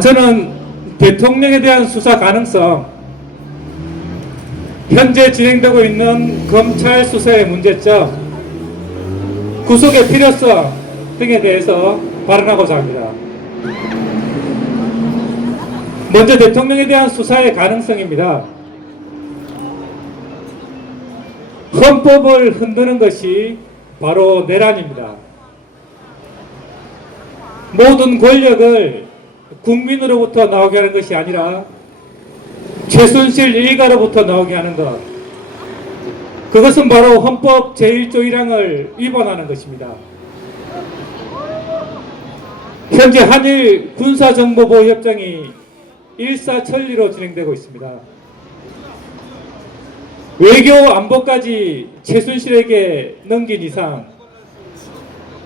저는 대통령에 대한 수사 가능성, 현재 진행되고 있는 검찰 수사의 문제점, 구속의 필요성 등에 대해서 발언하고자 합니다. 먼저 대통령에 대한 수사의 가능성입니다. 헌법을 흔드는 것이 바로 내란입니다. 모든 권력을 국민으로부터 나오게 하는 것이 아니라 최순실 일가로부터 나오게 하는 것. 그것은 바로 헌법 제1조 1항을 위반하는 것입니다. 현재 한일 군사정보보호 협정이 일사천리로 진행되고 있습니다. 외교 안보까지 최순실에게 넘긴 이상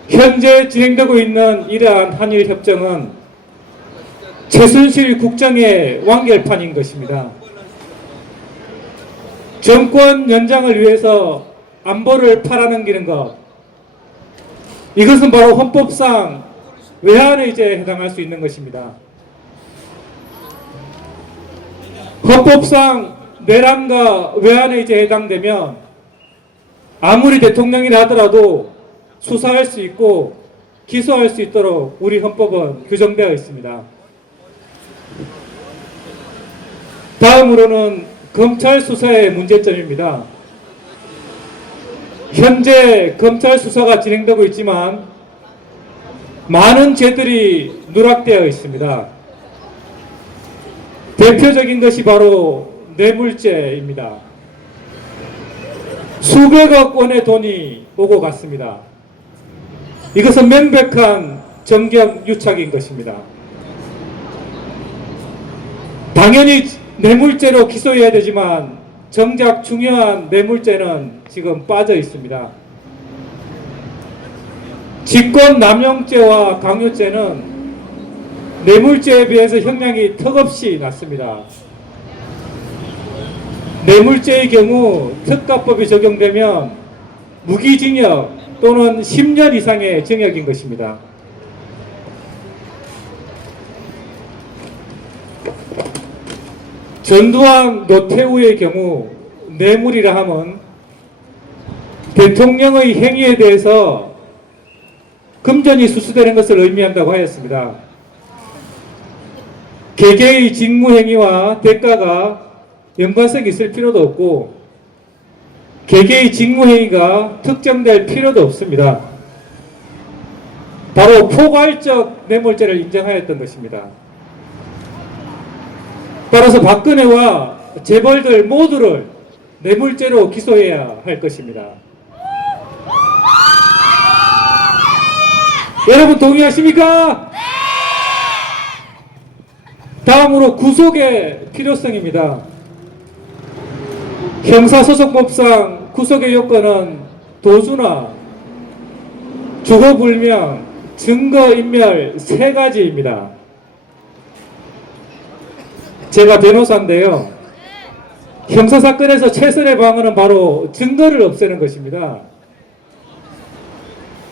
현재 진행되고 있는 이러한 한일 협정은 최순실 국장의 완결판인 것입니다. 정권 연장을 위해서 안보를 팔아넘기는 것 이것은 바로 헌법상 외환에 이제 해당할 수 있는 것입니다. 헌법상 내란과 외환에 이제 해당되면 아무리 대통령이라 하더라도 수사할 수 있고 기소할 수 있도록 우리 헌법은 규정되어 있습니다. 다음으로는 검찰 수사의 문제점입니다. 현재 검찰 수사가 진행되고 있지만 많은 죄들이 누락되어 있습니다. 대표적인 것이 바로 뇌물죄입니다. 수백억 원의 돈이 오고 갔습니다. 이것은 명백한 정경 유착인 것입니다. 당연히 뇌물죄로 기소해야 되지만 정작 중요한 뇌물죄는 지금 빠져 있습니다. 직권 남용죄와 강요죄는 뇌물죄에 비해서 형량이 턱없이 낮습니다. 뇌물죄의 경우 특가법이 적용되면 무기징역 또는 10년 이상의 징역인 것입니다. 전두환 노태우의 경우 뇌물이라 함은 대통령의 행위에 대해서 금전이 수수되는 것을 의미한다고 하였습니다. 개개의 직무 행위와 대가가 연관성이 있을 필요도 없고 개개의 직무 행위가 특정될 필요도 없습니다. 바로 포괄적 뇌물죄를 인정하였던 것입니다. 따라서 박근혜와 재벌들 모두를 뇌물죄로 기소해야 할 것입니다. 여러분 동의하십니까? 다음으로 구속의 필요성입니다. 형사소송법상 구속의 요건은 도주나 주거불명, 증거인멸 세 가지입니다. 제가 변호사인데요. 형사 사건에서 최선의 방어는 바로 증거를 없애는 것입니다.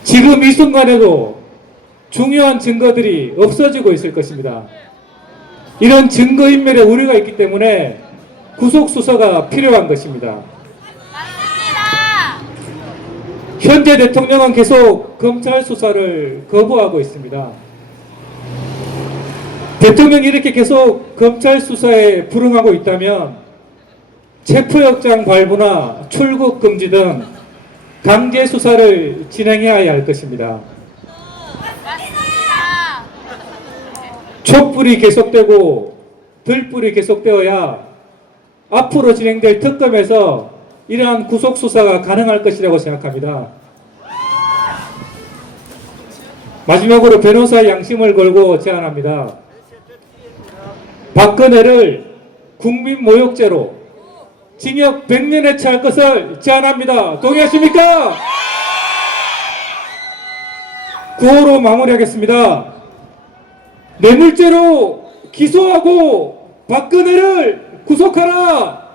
지금 이 순간에도 중요한 증거들이 없어지고 있을 것입니다. 이런 증거 인멸의 우려가 있기 때문에 구속 수사가 필요한 것입니다. 맞습니다. 현재 대통령은 계속 검찰 수사를 거부하고 있습니다. 대통령이 이렇게 계속 검찰 수사에 불응하고 있다면 체포영장 발부나 출국 금지 등 강제 수사를 진행해야 할 것입니다. 촛불이 계속되고 들불이 계속되어야 앞으로 진행될 특검에서 이러한 구속 수사가 가능할 것이라고 생각합니다. 마지막으로 변호사 양심을 걸고 제안합니다. 박근혜를 국민 모욕죄로 징역 100년에 처할 것을 제안합니다. 동의하십니까? 구호로 마무리하겠습니다. 뇌물죄로 기소하고 박근혜를 구속하라!